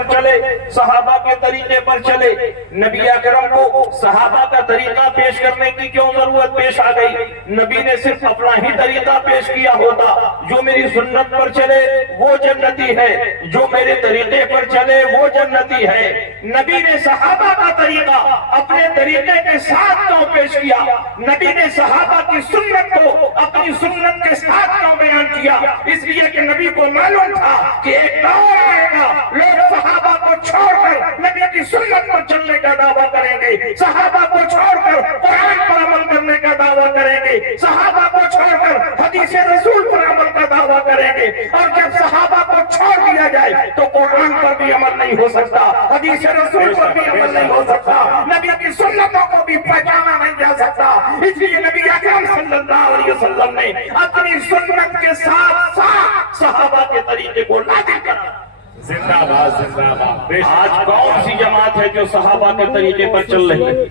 پر چلے، صحابہ کے طریقے پر چلے۔ نبی اکرم کو صحابہ کا طریقہ پیش کرنے کی کیوں ضرورت پیش آ گئی؟ نبی نے صرف اپنا ہی طریقہ پیش کیا ہوتا، جو میری سنت پر چلے وہ جنتی ہے، جو میرے طریقے پر چلے وہ جنتی ہے۔ نبی نے صحابہ کا طریقہ اپنے طریقے کے ساتھ کیوں پیش کیا؟ نبی نے صحابہ کی سنت کو اپنی سنت کے ساتھ کیوں بیان کیا؟ اس لیے کہ نبی کو معلوم تھا کہ ایک دور آئے گا لوگ صحابہ کو چھوڑ کر نبی کی سنت پر چلنے کا دعویٰ کریں گے، صحابہ کو چھوڑ کر قرآن پر عمل کرنے کا دعویٰ کریں گے، صحابہ کو چھوڑ کر حدیث رسول پر عمل کا دعویٰ کریں گے۔ اور جب صحابہ کو چھوڑ دیا جائے تو قرآن پر بھی عمل نہیں ہو سکتا، حدیث رسول پر بھی عمل نہیں ہو سکتا، نبی کی سنتوں کو بھی پہچانا نہیں جا سکتا۔ اس لیے نبی اکرم صلی اللہ علیہ وسلم نے اپنی سنت کے ساتھ ساتھ صحابہ کے طریقے کو لازم کرا۔ زندہ باد زندہ باد۔ آج کون سی جماعت ہے جو صحابہ کے طریقے پر چل رہی ہے؟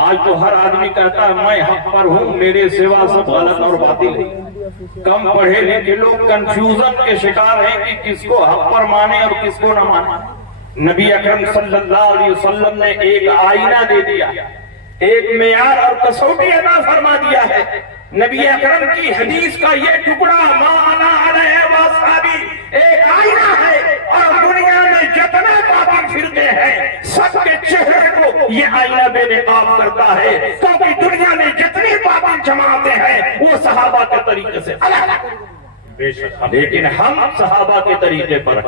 آج تو ہر آدمی کہتا ہے میں حق پر ہوں، میرے سوا سب غلط اور باطل ہے۔ کم پڑھے لکھے لوگ کنفیوژن کے شکار ہیں کہ کس کو حق پر مانے اور کس کو نہ مانے۔ نبی اکرم صلی اللہ علیہ وسلم نے ایک آئینہ دے دیا، ایک معیار اور کسوٹی عطا فرما دیا ہے۔ نبی اکرم کی حدیث کا یہ ٹکڑا ما انا علیہ واصحابی ایک آئینہ ہے، اور دنیا میں جتنے باطل فرقے ہیں سب کے چہرے کو یہ آئینہ بے نقاب کرتا ہے، کیونکہ دنیا میں جتنی باطل جماعتیں ہیں وہ صحابہ کے طریقے سے الگ۔ لیکن ہم صحابہ کے طریقے پر،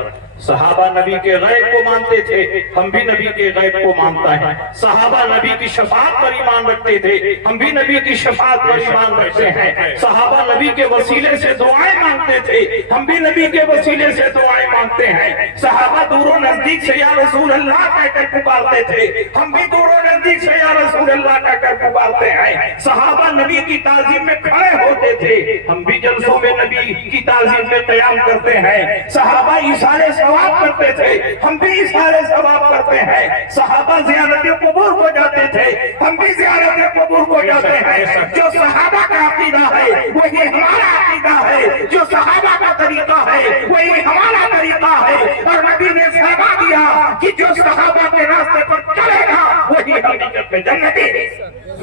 صحابہ نبی کے غیب کو مانتے تھے، ہم بھی نبی کے غیب کو مانتا ہے۔ صحابہ نبی کی شفاعت پر ایمان رکھتے تھے، ہم بھی نبی کی شفاعت پر ایمان رکھتے ہیں۔ صحابہ نبی کے وسیلے سے دعائیں مانگتے تھے، ہم بھی نبی کے وسیلے سے دعائیں مانگتے ہیں۔ صحابہ دور و نزدیک سے یا رسول اللہ کہہ کر پکارتے تھے، ہم بھی دور و نزدیک سے یا رسول اللہ کہہ کر پکارتے ہیں۔ صحابہ نبی کی تعظیم میں کھڑے ہوتے تھے، ہم بھی جلسوں میں نبی کی تعظیم میں قیام کرتے ہیں۔ صحابہ ایثار ثواب کرتے تھے، ہم بھی ایثار ثواب کرتے ہیں۔ صحابہ زیارت قبور کو جاتے تھے، ہم بھی زیارت قبور کو جاتے ہیں۔ جو صحابہ کا عقیدہ ہے وہی ہمارا عقیدہ ہے، جو صحابہ کا طریقہ ہے وہی ہمارا طریقہ ہے۔ اور نبی نے فرما دیا کہ جو صحابہ کے راستے پر چلے گا وہی حقیقت میں جنتی ہے۔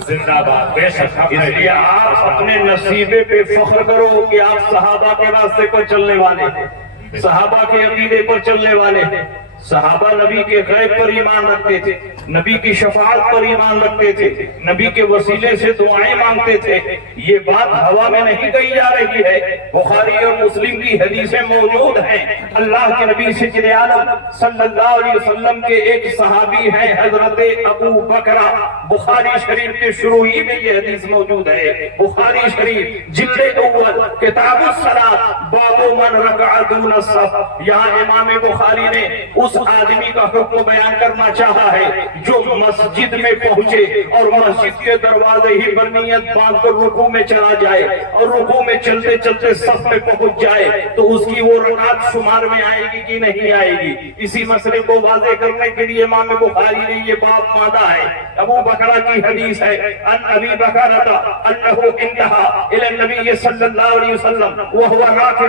زندہ باد۔ بے شک اس لیے آپ اپنے نصیبے پہ فخر کرو کہ آپ صحابہ کے راستے پر چلنے والے ہیں، صحابہ کے عقیدے پر چلنے والے ہیں۔ صحابہ نبی کے غیب پر ایمان رکھتے تھے، نبی کی شفاعت پر ایمان رکھتے تھے، نبی کے وسیلے سے دعائیں مانگتے تھے۔ یہ بات ہوا میں نہیں کہی جا رہی ہے، بخاری اور مسلم کی حدیثیں موجود ہیں۔ اللہ کے نبی سید عالم صلی اللہ علیہ وسلم کے ایک صحابی ہیں حضرت ابو بکر، بخاری شریف کے شروعی میں یہ حدیث موجود ہے۔ بخاری شریف جلد اول کتاب الصلاۃ باب من رکع دون الصف، یہاں امام بخاری نے اس آدمی کا حکم بیان کرنا چاہا ہے جو مسجد میں پہنچے اور مسجد کے دروازے ہی پر نیت باندھ کر رکوع میں چلا جائے اور رکوع میں چلتے چلتے صف میں پہنچ جائے تو اس کی وہ رکعت شمار میں آئے گی کہ نہیں آئے گی؟ اسی مسئلے کو واضح کرنے کے لیے امام بخاری نے یہ باب باندھا ہے۔ ابو بکر کی حدیث ہے، ان ابی بکر انہ انتہا الی النبی صلی اللہ علیہ وسلم وہو راکع،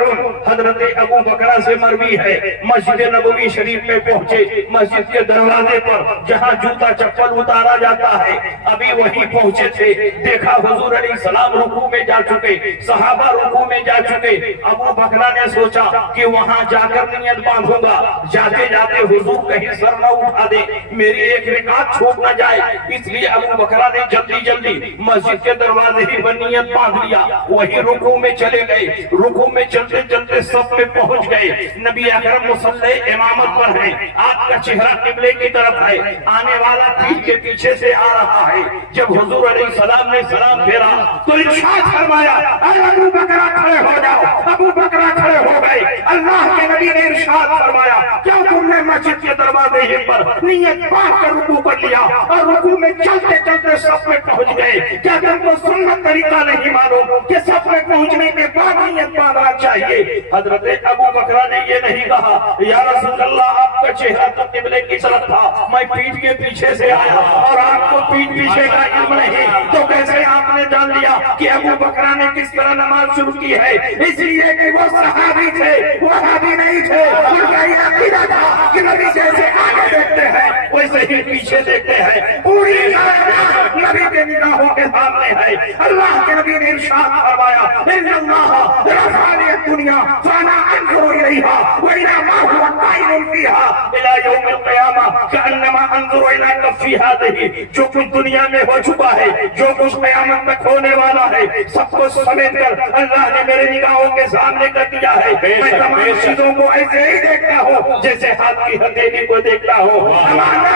حضرت ابو بکر سے مروی ہے مسجد نبوی شریف میں پہنچے، مسجد کے دروازے پر جہاں جوتا چپل اتارا جاتا ہے ابھی وہیں پہنچے تھے، دیکھا حضور علیہ السلام رکوع میں جا چکے، صحابہ رکوع میں جا چکے۔ ابو بکر نے سوچا کہ وہاں جا کر نیت باندھوں گا، جاتے جاتے حضور کہیں سر نہ اٹھا دے، میری ایک رکعت چھوٹ نہ جائے، اس لیے ابو بکر نے جلدی جلدی مسجد کے دروازے ہی پر نیت باندھ لیا، وہی رکوع میں چلے گئے، رکوع میں چلتے چلتے صف میں پہنچ گئے۔ نبی اکرم مصلی امامت پر ہے، آپ کا چہرہ قبلے کی طرف ہے، آنے والا پیٹ کے پیچھے سے آ رہا ہے۔ جب حضور علیہ السلام نے سلام پھیرا تو ارشاد فرمایا اے ابو بکر کھڑے ہو جاؤ۔ ابو بکر کھڑے ہو گئے۔ اللہ کے نبی نے ارشاد فرمایا کیا تم نے مسجد کے دروازے ہی پر نیت باندھ کر رکوع کر لیا اور رکوع میں چلتے چلتے صف میں پہنچ گئے؟ کیا تم کو سنت طریقہ نہیں معلوم کہ صف میں پہنچنے کے بعد نیت باندھنا چاہیے؟ حضرت ابو بکر نے یہ نہیں کہا یا رسول اللہ آپ کا چہرہ تو قبلے کی طرف تھا، میں پیٹ کے پیچھے سے آیا اور آپ کو پیٹ پیچھے کا علم نہیں، تو کیسے آپ نے جان لیا کہ ابو بکر نے کس طرح نماز شروع کی ہے؟ اس لیے کہ وہ صحابی تھے، وہابی نہیں تھے، ان کا یہ عقیدہ تھا کہ نبی جیسے آگے دیکھتے ہیں ویسے ہی پیچھے دیکھتے ہیں، پوری کائنات نبی کے نگاہوں کے سامنے ہے۔ اللہ کے نبی نے ارشاد فرمایا ان اللہ رفع الدنیا فانا انظر الیہا واذا ما هو قائم فیہا الی یوم القیامہ کانما انظر الی کفی ہذہ، جو کچھ دنیا میں ہو چکا ہے، جو کچھ قیامت تک ہونے والا ہے، سب کو سمیٹ کر اللہ نے میرے نگاہوں کے سامنے کر دیا ہے۔ میں تمام چیزوں کو ایسے ہی دیکھتا ہوں جیسے ہاتھ کی ہتھیلی کو دیکھتا ہوں۔ ہمارا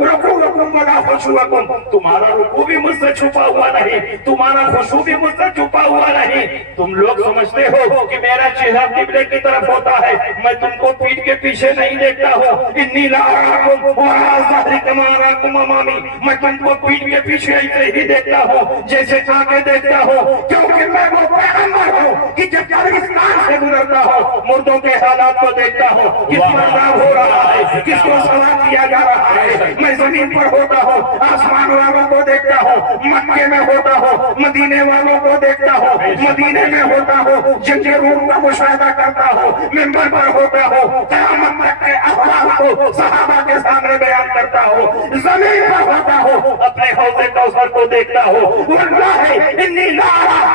رکوعکم ولا خشوعکم، تمہارا رکوع بھی مجھ سے چھپا ہوا نہیں، تمہارا خشوع بھی مجھ سے چھپا ہوا نہیں۔ تم لوگ سمجھتے ہو کہ میرا چہرہ قبلے کی طرف ہوتا ہے، میں تم کو پیٹھ کے پیچھے نہیں دیکھتا ہوں۔ انی لا اراکم وراء ظہری کما اراکم امامی، میں تم کو پیٹھ کے پیچھے ایسے ہی دیکھتا ہوں جیسے آگے دیکھتا ہوں، کیونکہ میں وہ پیغمبر ہوں کہ جب قبرستان سے گزرتا ہوں مردوں کے حالات کو دیکھتا ہوں، کس پر عذاب ہو رہا ہے، کس کو سوال کیا جا رہا ہے۔ میں زمین پر ہوتا ہوں، آسمان والوں کو دیکھتا ہوں، مکے میں ہوتا ہوں، مدینے والوں کو دیکھتا ہوں، مدینے میں ہوتا ہوں، جنگ روم کا مشاہدہ کرتا ہوں، منبر پر ہوتا ہوں، قیامت تک کے احوال کو صحابہ کے سامنے بیان کرتا ہوں، زمین پر ہوتا ہوں، اپنے حوض کوثر کو دیکھتا ہوں۔ واللہ انی لا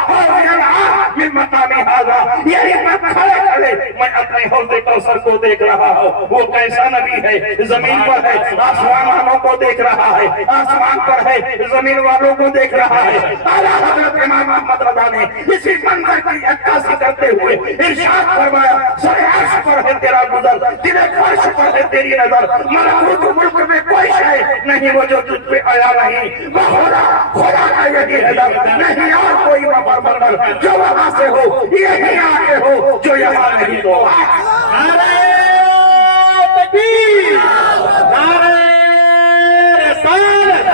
ارى من مقامی ھذا، یہی میں کھڑے کھڑے میں اپنے حوض کوثر کو دیکھ رہا ہوں۔ وہ کیسا نبی ہے، زمین پر ہے، آسمان والوں کو دیکھ رہا ہے، آسمان پر ہے، زمین والوں کو دیکھ رہا ہے۔ اعلیٰ حضرت امام محمد رضا نے اسی منظر کی عکاسی کرتے ہوئے ارشاد فرمایا سر عرش پر ہے تیرا گزر، دل فرش پر ہے تیری نظر، ملکوت ملک میں کوئی شے نہیں وہ جو تجھ پہ آیا نہیں، وہ خدا کا یہی ہے در، نہیں اور کوئی وفر بندر جو وہاں سے ہو، یہی آگے ہو جو یہاں نہیں تو۔ نعرہ تکبیر، نعرہ رسالت،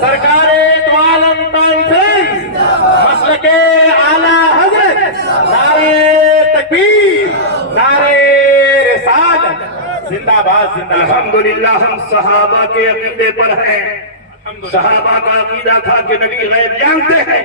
سرکار دو عالم کانفرنس، مسلک اعلیٰ حضرت، نعرہ تکبیر، نعرہ رسالت، زندہ باد زندہ باد۔ الحمدللہ ہم صحابہ کے عقیدے پر ہیں۔ صحابہ کا عقیدہ تھا کہ نبی غیب جانتے ہیں،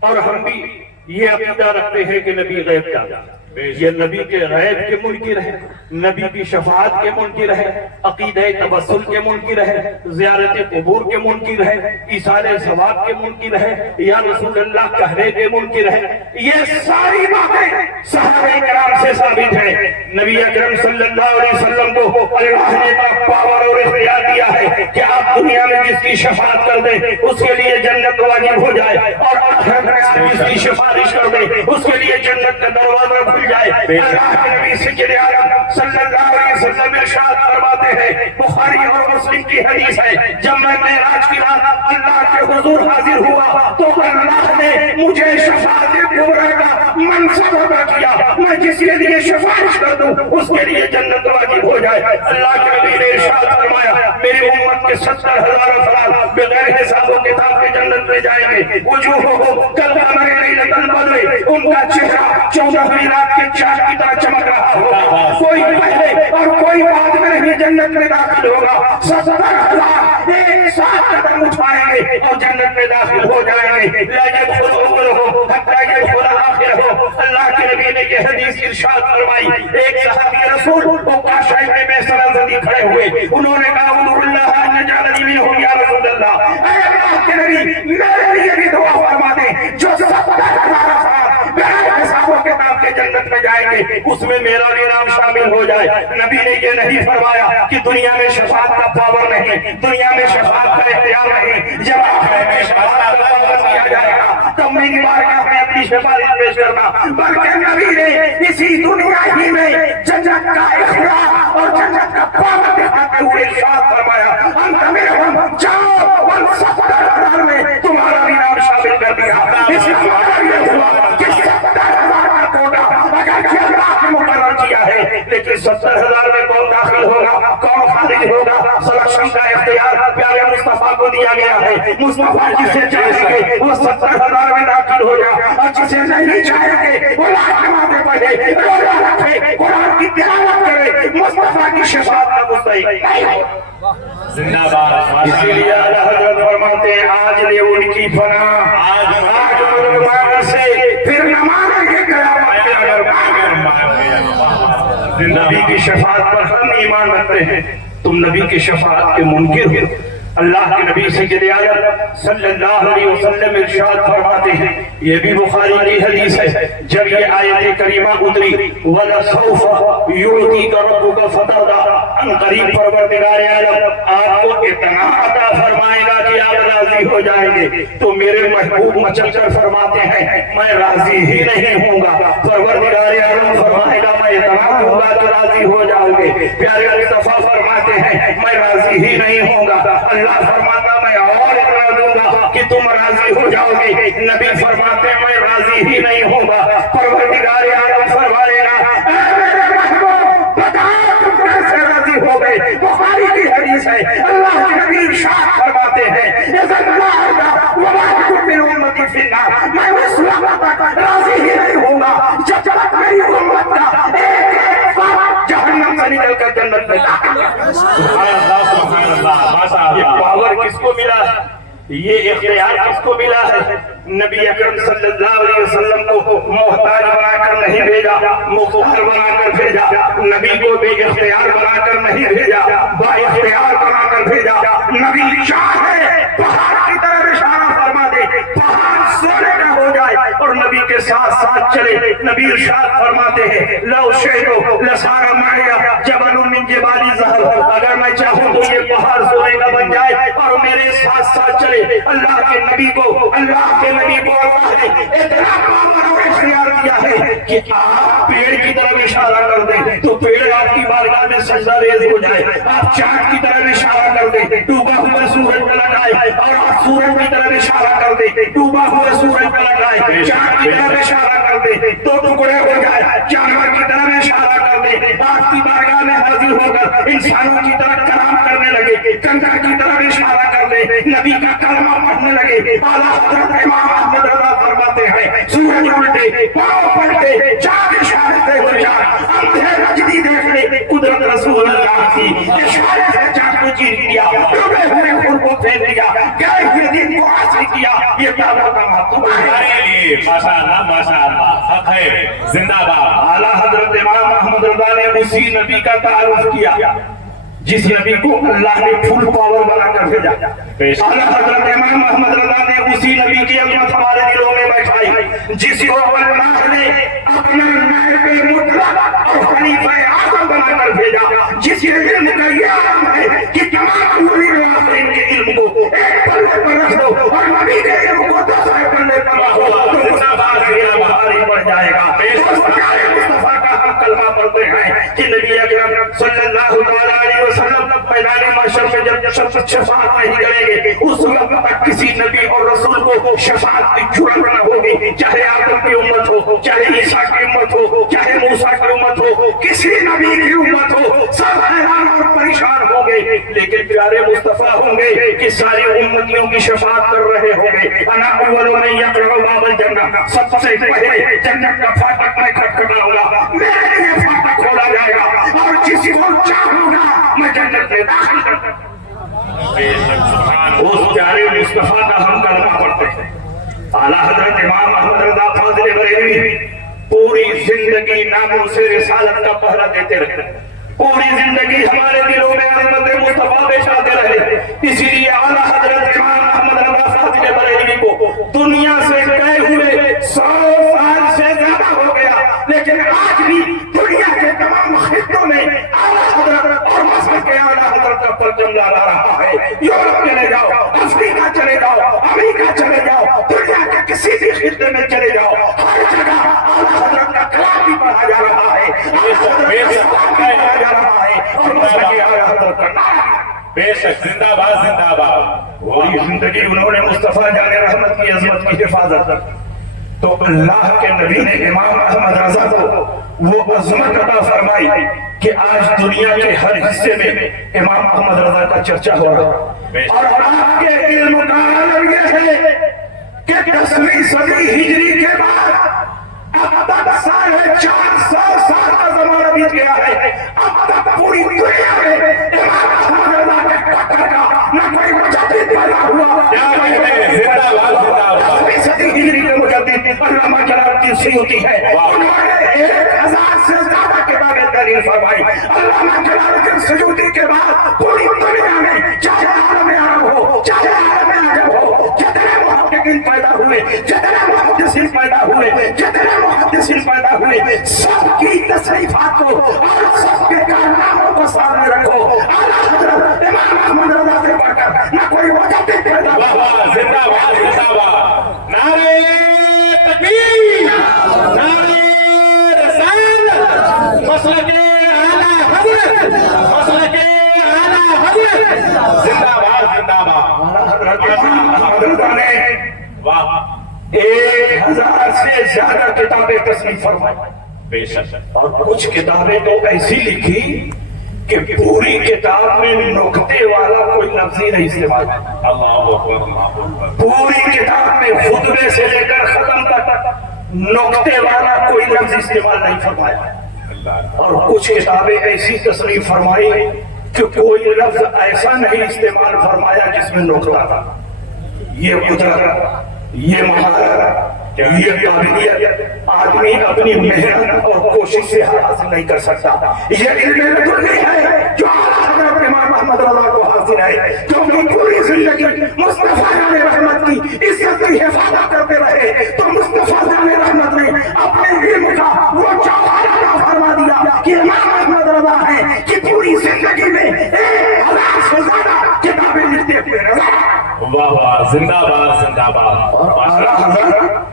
اور ہم بھی یہ عقیدہ رکھتے ہیں کہ نبی غیب جانتے ہیں۔ یہ نبی کے غیب کے منکر ہے، نبی کی شفاعت کے منکر ہے، عقیدہ توسل کے منکر ہے، زیارت قبور کے منکر ہے، ایثار ثواب کے منکر ہے، یا رسول اللہ کہنے کے منکر ہے۔ یہ ساری باتیں صحابہ کرام سے ثابت ہیں۔ نبی اکرم صلی اللہ علیہ وسلم کو اللہ نے پاور اور اختیار دیا ہے کہ آپ دنیا میں جس کی شفاعت کر دیں اس کے لیے جنت واجب ہو جائے، اور آخرت میں آپ جس کی سفارش کر دیں اس کے لیے جنت کا دروازہ کھل جائے۔ اللہ کے نبی سید عالم صلی اللہ علیہ وسلم ارشاد فرماتے ہیں، بخاری اور مسلم کی حدیث ہے، جب میں معراج کی رات اللہ کے حضور حاضر ہوا تو اللہ نے مجھے شفاعت کبریٰ کا منصب عطا کیا، میں جس کے لیے سفارش کر دوں اس کے لیے جنت واجب ہو جائے۔ اللہ کے نبی نے ارشاد فرمایا میری امت کے 70,000 افراد بغیر حساب و کتاب کے جنت میں جائیں گے، وجوہہم کالقمر لیلۃ البدر، ان کا چہرہ 14ویں رات کے چاند کی طرح چمک رہا ہوگا، کوئی پہلے اور کوئی بعد میں نہیں جنت میں داخل ہوگا، 70,000 ایک ساتھ قدم اٹھائیں گے اور جنت میں داخل ہو جائیں گے، لا يدخل اولہم حتی يدخل آخرہم۔ اللہ کے نبی نے یہ حدیث ارشاد فرمائی، ایک صحابی رسول عکاشہ ابن محصن الازدی کھڑے ہوئے، انہوں نے کہا ادعو اللہ ان یجعلنی منہم یا رسول اللہ، اے اللہ کے نبی میرے لیے بھی دعا فرما دیں جو 70,000 افراد بغیر حساب و کتاب کے جنت میں جائیں گے اس میں میرا بھی نام شامل ہو جائے۔ نبی نے یہ نہیں فرمایا کہ دنیا میں شفاعت کا پاور نہیں، دنیا میں شفاعت کا اختیار نہیں، جب آخرت میں شفاعت کا پاور کیا جائے گا تب میری بارگاہ میں اپنی شفاعت پیش کرنا، بلکہ نبی نے اسی دنیا ہی میں جنت کا اختیار اور جنت کا پاور دکھاتے ہوئے ارشاد فرمایا انت منہم، جاؤ ان 70,000 میں تمہارا بھی نام شامل کر دیا۔ اس کا مطلب یہ ہوا کہ 70,000 کا کوٹا اگرچہ اللہ نے مقرر کیا ہے، لیکن 70,000 میں کون داخل ہوگا، کون خارج ہوگا، سلیکشن کا اختیار پیارے مصطفیٰ کو دیا گیا ہے۔ مصطفیٰ جسے چاہیں گے وہ 70,000 میں داخل ہو جائے، اور جسے نہیں چاہیں گے وہ لاکھوں پڑھے، روزہ رکھے، قرآن کی تلاوت کرے، مصطفیٰ کی شفاعت کا مستحق نہیں ہو۔ زندہ باد۔ اسی لیے اعلیٰ حضرت فرماتے ہیں آج لے ان کی فنا، آج مسلمان سے پھر نہ مانیں گے قیامت کے اگر نبی کی شفاعت پر ہم پر ایمان رکھتے ہیں تم نبی کی شفاعت کے منکر ہو۔ اللہ کے نبی سید عالم صلی اللہ علیہ وسلم ارشاد فرماتے ہیں، یہ بھی بخاری کی حدیث ہے، جب یہ آیت کریمہ اتری وَلَسَوْفَ يُعْطِيكَ رَبُّكَ فَتَرْضَىٰ، ان قریب پروردگار عالم آپ کو اتنا عطا فرمائے گا کہ آپ راضی ہو جائیں گے، تو میرے محبوب مچل کر فرماتے ہیں میں راضی ہی نہیں ہوں گا۔ پروردگار عالم فرمائے گا میں اتنا دوں گا کہ راضی ہو جاؤ گے۔ پیارے مصطفیٰ فرماتے ہیں میں راضی ہی نہیں ہوں گا۔ اللہ فرماتا میں اور اتنا دوں گا کہ تم راضی ہو جاؤ گے۔ نبی فرماتے میں راضی ہی نہیں ہوں گا۔ پروردگار عالم فرمائے گا اے میرے محبوب بتا تم کیسے راضی ہو گئے۔ بخاری کی حدیث ہے، اللہ کے نبی ارشاد فرماتے ہیں میں اس وقت تک راضی ہی نہیں ہوں گا جب تک میری امت کا ایک فرد جہنم سے نکل کر جنت میں داخل ہے۔ سبحان اللہ ماشاء یہ اللہ۔ پاور کس کو ملا ہے، یہ اختیار کس کو ملا ہے؟ نبی اکرم صلی اللہ علیہ وسلم کو محتاج بنا کر نہیں بھیجا، مختار بنا کر بھیجا۔ نبی کو بے اختیار بنا کر نہیں بھیجا، با اختیار بنا کر بھیجا۔ نبی چاہے پہاڑ کی طرف اشارہ فرما دے، پہاڑ سونے کا ہو جائے اور نبی کے ساتھ ساتھ چلے۔ نبی ارشاد فرماتے ہیں لو شئتو لصار معی جبل من جبال ذہب، اگر میں چاہوں تو یہ پہاڑ سونے کا بن جائے اور میرے ساتھ ساتھ چلے۔ اللہ کے نبی کو اللہ کے نبی کو اللہ نے اتنا پاور اور اختیار دیا ہے کہ آپ پیڑ کی طرف اشارہ کر دیں تو پیڑ آپ کی بارگاہ میں سجدہ ریز ہو جائے۔ آپ چاند کی طرف اشارہ کر دیں ڈوبا ہوا سورج پلٹ آئے، اور آپ سورج کی طرف اشارہ کر دیں ڈوبا ہوا سورج پلٹ آئے۔ چاند کی طرف اشارہ کر دیں دو ٹکڑے ہو جائے، جانور کی طرف اشارہ کر دیں آپ کی بارگاہ میں حاضر ہو کر انسانوں کی طرف کلام کرنے لگے، کنکر کی طرف اشارہ کر دیں نبی کا کلمہ پڑھنے لگے۔ اعلیٰ حضرت امام احمد رضا فرماتے ہیں سورج الٹے پاؤں پلٹے چاند اشارے ہو جائے، اندھے نجدی دیکھ لے قدرت رسول اللہ کی، اشارے سے چاند کو چیر دیا، ڈوبے ہوئے خون کو پھینک دیا، گئے ہوئے دن کو حاصل کیا۔ یہ دعوت کا مطلب ہے ماشاء اللہ ماشاء اللہ، حق ہے، زندہ باد۔ اعلیٰ حضرت امام احمد رضا نے اسی نبی کا تعارف کیا جس نبی کو اللہ نے فل پاور بنا کر بھیجا۔ اعلیٰ حضرت امام احمد رضا نے اسی نبی کی عظمت ہمارے دلوں میں بیٹھائی جس کو اللہ نے اپنا نائب مطلق اور خلیفہ اعظم بنا کر بھیجا، جس کے علم کا یہ عالم ہے کہ تمام نوری آخرین کے علم کو ایک پلے پر رکھ دو اور نبی کے علم کو دوسرے پلے پر رکھ دو تو بھاری بڑھ جائے گا۔ مصطفیٰ کا ہم کلمہ پڑھتے ہیں کہ نبی اکرم صلی اللہ علیہ وسلم میدان محشر میں جب شفاعت نہیں کریں گے اس وقت تک کسی نبی اور رسول کو شفاعت کی جرأت نہ ہوگی، چاہے آدم کی امت ہو، چاہے عیسیٰ کی امت ہو، چاہے موسیٰ کی امت ہو، کسی نبی کی امت ہو، سب حیران اور پریشان ہوں گے، لیکن پیارے مصطفیٰ ہوں گے کہ ساری امتیوں کی شفاعت کر رہے ہوں گے۔ انا اول من یقرع باب الجنہ، سب سے پہلے جنت کا فاتح میں کھٹکھٹاؤں گا، میرے لیے فاتح کھولا جائے گا اور جس کو چاہوں گا میں جنت میں داخل کر دوں۔ اس پیارے مصطفیٰ کا ہم کلمہ پڑھتے ہیں۔ اعلیٰ حضرت امام احمد رضا فاضل بریلوی پوری زندگی ناموں سے رسالت کا پہرا دیتے رہے، پوری زندگی ہمارے دلوں میں عظمت مصطفیٰ بچھاتے رہے۔ اسی لیے اعلیٰ حضرت امام احمد رضا فاضل بریلوی کو دنیا سے گئے ہوئے 100 سال سے زیادہ ہو گیا، لیکن آج بھی دنیا کے تمام خطوں میں اعلیٰ حضرت اور مسجد کے اعلیٰ حضرت کا پرچم لہرا رہا ہے۔ یورپ چلے جاؤ، افریقہ چلے جاؤ، امریکہ چلے جاؤ، دنیا کے کسی بھی خطے میں چلے جاؤ، ہر جگہ اعلیٰ حضرت کا کلام بھی پڑھا جا رہا ہے، پڑھا جا رہا ہے اور مسجد کے اعلیٰ حضرت کا نام بے شک، زندہ باد زندہ باد۔ پوری زندگی انہوں نے مصطفیٰ جان رحمت کی عظمت کی حفاظت کی، تو اللہ کے نبی نے امام احمد رضا کو وہ عظمت عطا فرمائی کہ آج دنیا کے ہر حصے میں امام احمد رضا کا چرچا ہو رہا ہے۔ اور آپ کے علم کا عالم یہ ہے کہ 10ویں صدی ہجری کے بعد اب تک 450 سال کا زمانہ بیت گیا ہے، اب تک پوری دنیا میں امام احمد رضا کے ٹکر کا نہ کوئی مجدد پیدا ہوا۔ کیا کہتے ہیں، زندہ باد زندہ باد۔ 10ویں صدی ہجری کے مجدد علامہ جلال الدین سیوطی ہے، انہوں نے 1000 سے زیادہ کتابیں تحریر فرمائی۔ علامہ جلال الدین کے بعد پوری دنیا میں چاہے عالم عرب ہو چاہے عالم عجم ہو جتنے محققین پیدا ہوئے جتنے محدثین پیدا ہوئے جتنے محدثین پیدا ہوئے سب کی تصریفات کو اور سب کے کارناموں کو سامنے رکھو اعلیٰ حضرت امام احمد رضا سے پڑھ کر نہ کوئی وجہ پیدا زندہ باد زندہ باد نعرہ تکبیر نعرہ رسالت مسلک اعلیٰ حضرت مسلک اعلیٰ حضرت زندہ باد زندہ باد حضرت احمد رضا نے واہ 1000 سے زیادہ کتابیں تصنیف فرمائی بے شک اور کچھ کتابیں تو ایسی لکھی کہ پوری کتاب میں نکتے والا کوئی لفظ ہی نہیں استعمال ہے اللہ اکبر اللہ اکبر پوری کتاب میں خطبے سے لے کر ختم تک نکتے والا کوئی لفظ استعمال نہیں فرمایا اور کچھ کتابیں ایسی تصنیف فرمائی کہ کوئی لفظ ایسا نہیں استعمال فرمایا جس میں نکتا تھا یہ قدرت یہ مہارت یہ قابلیت آدمی اپنی محنت اور کوشش سے حاصل نہیں کر سکتا یہ علم لدنی ہے جو حضرت امام احمد رضا کو حاصل ہے کیونکہ پوری زندگی مصطفیٰ جان رحمت کی عزت کی حفاظت کرتے رہے تو مصطفیٰ جان رحمت نے اپنے علم کا وہ جوہر عطا فرما دیا کہ امام احمد رضا ہے کہ پوری زندگی میں 1000 سے زیادہ کتابیں لکھتے ہوئے رضا واہ واہ زندہ باد اور اعلیٰ حضرت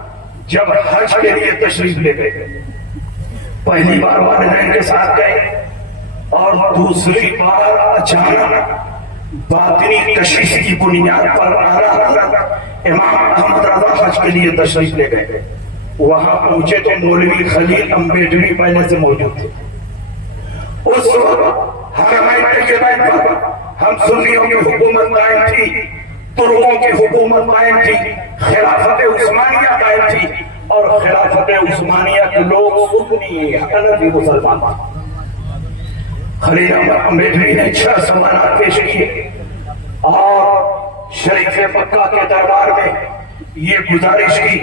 جب حج کے لیے تشریف لے گئے پہلی بار والدین کے ساتھ گئے اور دوسری بار اچانک باطنی کشش کی بنیاد پر اعلیٰ حضرت امام احمد رضا حج کے لیے تشریف لے گئے وہاں پہنچے تو مولوی خلیل امبیڈری پہلے سے موجود تھے اس وقت حرمین تجربین پر ہم سنیوں کی حکومت قائم تھی ترکوں کی حکومت قائم تھی خلافت عثمانیہ قائم تھی اور خلافت عثمانیہ کے لوگ سنی حنفی مسلمان خلیل امبیڈری نے 6 سوالات پیش کیے اور شریف مکہ کے دربار میں یہ گزارش کی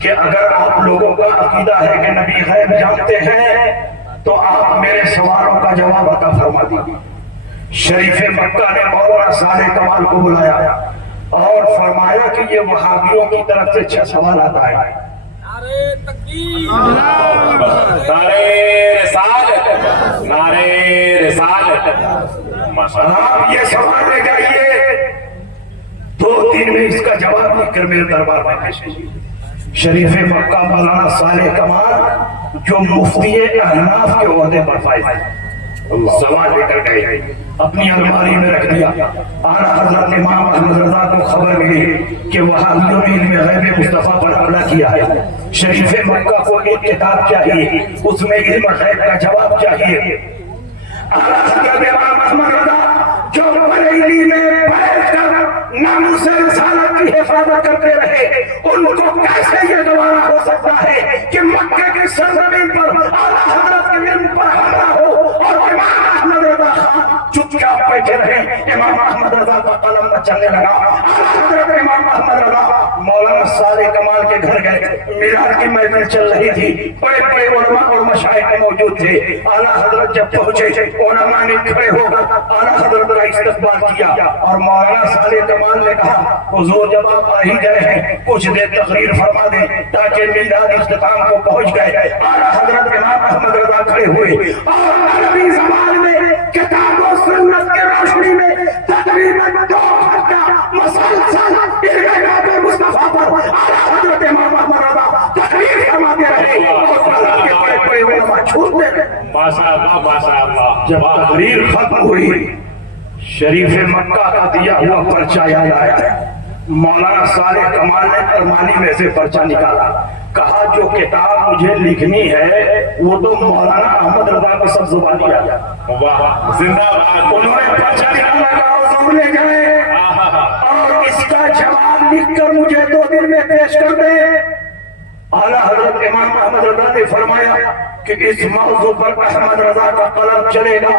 کہ اگر آپ لوگوں کا عقیدہ ہے کہ نبی غیب جانتے ہیں تو آپ میرے سوالوں کا جواب عطا فرما دیجیے شریف مکہ نے مولانا صالح کمال کو بلایا اور فرمایا کہ یہ وہابیوں کی طرف سے 6 سوالات آئے نعرہ تکبیر نعرہ رسالت نعرہ رسالت آپ یہ سوال لے جائیے 2 دن میں اس کا جواب لکھ کر میرے دربار میں پیش کیجیے شریف مکہ مولانا صالح کمال جو مفتی احناف کے عہدے پر فائز ہیں سوال لے کر گئے اپنی الماری میں رکھ دیا اعلیٰ حضرت امام احمد رضا کو خبر ملی کہ وہابیوں نے علم غیب مصطفیٰ پر حملہ کیا ہے شریف مکہ کو ایک کتاب چاہیے اس میں علم غیب کا جواب چاہیے اعلیٰ حضرت امام احمد رضا جو بریلی میں بیٹھ کر ناموس رسالت کی حفاظت کرتے رہے ان کو کیسے یہ گوارا ہو سکتا ہے کہ مکہ کی سرزمین پر اعلیٰ حضرت کے علم پر حملہ ہو اور امام احمد رضا خان چپ چاپ بیٹھے رہے امام احمد رضا کا قلم نہ چلنے لگا حضرت امام احمد رضا مولانا صالح کمال کے گھر گئے میلاد کی محفل چل رہی تھی بڑے بڑے علماء اور مشائخ موجود تھے اعلیٰ حضرت جب پہنچے علماء نے کھڑے ہو کر اعلیٰ حضرت کا استقبال کیا اور مولانا صالح کمال نے کہا حضور جب آپ آ ہی گئے ہیں کچھ دیر تقریر فرما دیں تاکہ میلاد اختتام کو پہنچ گئے اعلیٰ حضرت امام احمد رضا کھڑے ہوئے اور عربی زبان میں کتاب و سنت کے روشنی میں تقریباً 2 گھنٹہ مسلسل علم غیب مصطفیٰ پر اعلیٰ حضرت امام احمد رضا تقریر فرماتے رہے اور قلم کے بڑے بڑے علماء چھوٹتے رہے ماشاءاللہ جب تقریر ختم ہوئی شریف مکہ کا دیا ہوا پرچہ یاد آیا مولانا صالح کمال نے ارمانی میں سے پرچہ نکالا کہا جو کتاب مجھے لکھنی ہے وہ تو مولانا احمد رضا کی سب زبانی آ واہ زندہ باد انہوں نے پرچہ نکالا کہا حضور لے گئے اور اس کا جواب لکھ کر مجھے 2 دن میں پیش کر دیں اعلیٰ حضرت امام احمد رضا نے فرمایا کہ اس موضوع پر احمد رضا کا قلم چلے گا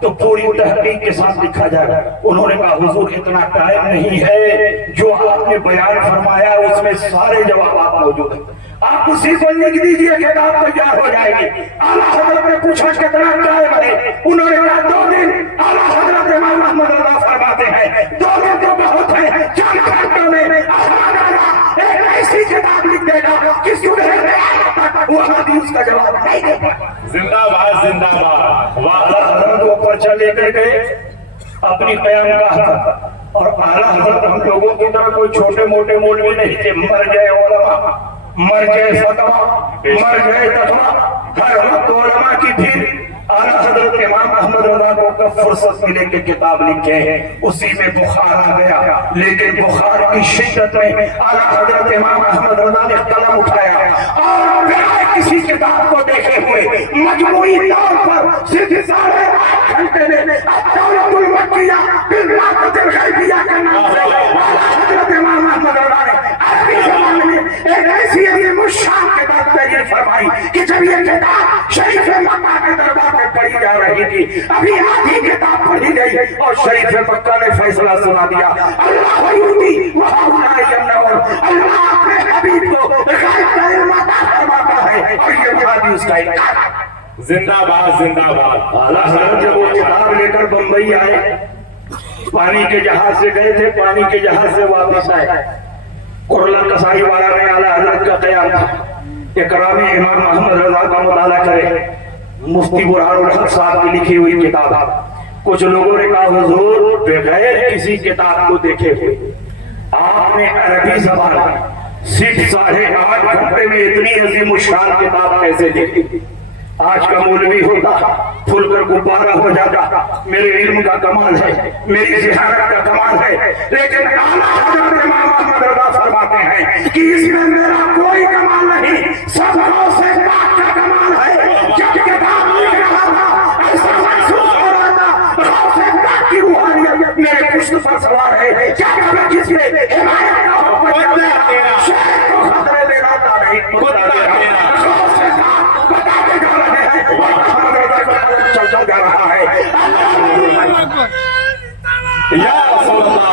تو پوری تحقیق کے ساتھ لکھا جائے گا انہوں نے کہا حضور اتنا ٹائم نہیں ہے جو آپ نے بیان فرمایا اس میں سارے جوابات موجود ہیں آپ اسی کو لکھ دیجئے کتاب تیار ہو جائے گی. اعلیٰ حضرت نے پوچھا کتنا ٹائم ہے؟ انہوں نے کہا 2 دن. اعلیٰ حضرت امام احمد رضا فرماتے ہیں 2 دن تو بہت ہے، چند گھنٹوں میں احمد رضا ایک ایسی کتاب لکھ دے گا کہ صبح قیامت تک وہ حدیث کا جواب نہیں دے گا. زندہ باد زندہ باد. اعلیٰ حضرت وہ پرچہ لے کر گئے اپنی قیام گاہ تک. اور اعلیٰ حضرت ہم لوگوں کی طرح کوئی چھوٹے موٹے مولوی نہیں تھے. مر گئے علماء، مر گئے فتوا، مر گئے تقویٰ، ہر وقت علماء کی بھیڑ. اعلیٰ حضرت امام احمد رضا کو کب فرصت ملے کہ کتاب لکھے ہیں، اسی میں بخار آ گیا. لیکن بخار کی شدت میں اعلیٰ حضرت امام احمد رضا نے قلم اٹھایا اور بغیر کسی کتاب کو دیکھے ہوئے مجموعی طور پر صرف 8.5 گھنٹے میں الدولۃ المکیہ بالمادۃ الغیبیہ کے نام سے اعلیٰ حضرت امام احمد رضا نے عربی زبان میں ایک ایسی عظیم الشان کتاب تحریر فرمائی کہ جب یہ کتاب شریف مکہ کے دربار میں پڑھی جا رہی تھی، ابھی آدھی کتاب پڑھی گئی اور شریف مکہ نے فیصلہ سنا دیا. اللہ یؤتی وہؤلاء یمنعون. اللہ اپنے حبیب کو غیب کا علم عطا فرماتا ہے اور یہ بخاری اس کا انکار. زندہ باد زندہ باد. اعلیٰ حضرت جب وہ کتاب لے کر بمبئی آئے، پانی کے جہاز سے گئے تھے، پانی کے جہاز سے واپس آئے. کرلا کسائی والا میں اعلیٰ حضرت کا قیام تھا. اکرام امام محمد رضا کا مطالعہ کرے. مفتی برہان الحق صاحب کی لکھی ہوئی کتاب. کچھ لوگوں نے کہا حضور بغیر کسی کتاب کو دیکھے ہوئے آپ نے عربی زبان صرف 8.5 گھنٹے میں اتنی عظیم الشان کتاب کیسے لکھی؟ آج کا مولوی ہوتا پھول کر غبارہ ہو جاتا. میرے علم کا کمال ہے، میری ذہانت کا کمال ہے، لیکن اعلیٰ حضرت امام احمد رضا فرماتے ہیں کہ اس میں میرا کوئی کمال نہیں، سب غوث پاک کا کمال ہے. جب کتاب لکھ رہا تھا ایسا محسوس ہو رہا تھا غوث پاک کی روحانیت میرے پشت پر سوار ہے. کیا کبھی جس میں حمایت کا حکم چلتا ہے شہر کو خطرے میں لاتا نہیں، غوث پاک بتاتے جا رہے ہیں محمد رضا کا چلتا جا رہا ہے. یا رسول اللہ،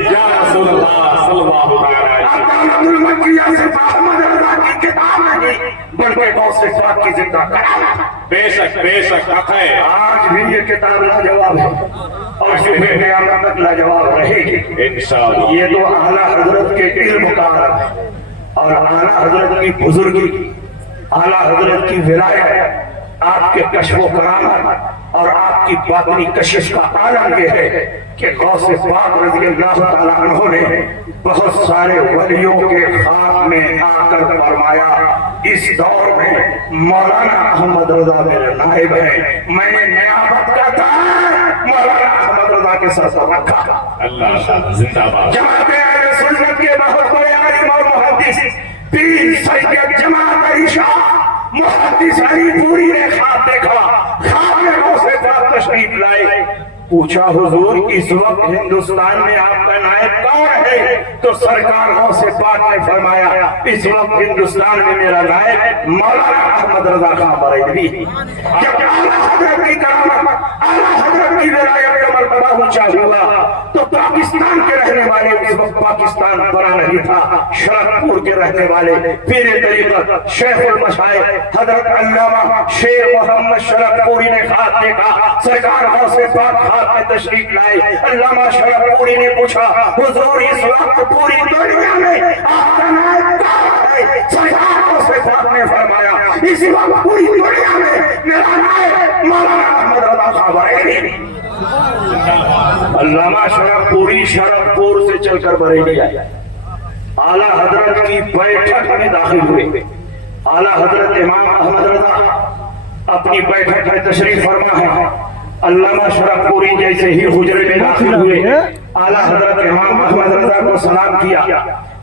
یا رسول اللہ صلی اللہ علیہ وسلم. الدولۃ المکیہ صرف احمد رضا کی کتاب نہیں بلکہ غوث پاک کی زندہ کرامت. بے شک حق ہے. آج بھی یہ کتاب لاجواب ہے اور صبح قیامت تک لاجواب رہے گی انشاءاللہ. یہ تو اعلیٰ حضرت کے علم کا عالم ہے اور اعلیٰ حضرت کی بزرگی، اعلیٰ حضرت کی ولایت، آپ کے کشف و کرامت اور آپ کی باطنی کشش کا عالم یہ ہے کہ غوث پاک رضی اللہ تعالیٰ عنہ نے بہت سارے ولیوں کے خواب میں آ کر فرمایا اس دور میں مولانا احمد رضا میرے نائب ہیں. میں نے نیابت کا تاج مولانا احمد رضا کے سر پر رکھا. اللہ زندہ باد. جماعت اہل سنت کے بہت بڑے عالم اور محدث پیر سید جماعت علی شاہ محدث علی پوری نے خواب دیکھا. خواب میں غوث پاک تشریف لائے. پوچھا حضور اس وقت ہندوستان میں آپ کا نائب کون ہے؟ تو سرکار غوث پاک نے فرمایا اس وقت ہندوستان میں میرا نائب مولانا احمد رضا خان بریلوی. جب اعلیٰ حضرت کی کرامت، اعلیٰ حضرت کی ولایت کا مرتبہ اونچا ہوا تو پاکستان کے رہنے والے، اس وقت پاکستان بڑا نہیں تھا، شرف پور کے رہنے والے پیر طریقت شیخ المشائخ حضرت علامہ شیر محمد شرف پوری نے خواب دیکھا. سرکار غوث پاک خواب میں تشریف لائے. علامہ شرف پوری نے پوچھا حضور اس وقت پوری دنیا میں آپ کا نائب کون ہے؟ سرکار غوث پاک نے فرمایا اس وقت پوری دنیا میں میرا نائب مولانا احمد رضا خان بریلوی. علامہ شرف پوری شرف پور سے چل کر بریلی آئے. اعلیٰ حضرت کی بیٹھک میں داخل ہوئے. اعلیٰ حضرت امام احمد رضا اپنی بیٹھک میں تشریف فرما ہے. علامہ شرف پوری جیسے ہی حجرے میں داخل ہوئے اعلیٰ حضرت امام احمد رضا کو سلام کیا،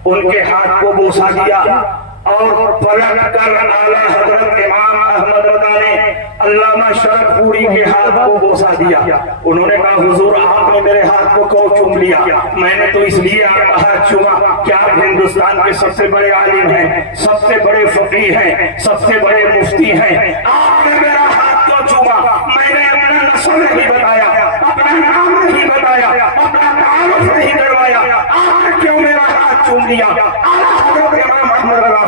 ان کے ہاتھ کو بوسا دیا اور پلٹ کر اعلیٰ حضرت امام احمد رضا نے علامہ شرف پوری کے ہاتھ کو بوسا دیا. انہوں نے کہا حضور آپ نے میرے ہاتھ کو کیوں چوم لیا؟ میں نے تو اس لیے آپ کا ہاتھ چوما کہ آپ ہندوستان کے سب سے بڑے عالم ہیں، سب سے بڑے فقیہ ہیں، سب سے بڑے مفتی ہیں. آپ نے میرا ہاتھ کیوں چوما؟ میں نے اپنا نسل نہیں بتایا، اپنا نام نہیں بتایا، اپنا تعارف نہیں کروایا، آپ نے کیوں میرا ہاتھ چوم لیا؟ اعلیٰ حضرت امام احمد رضا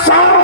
100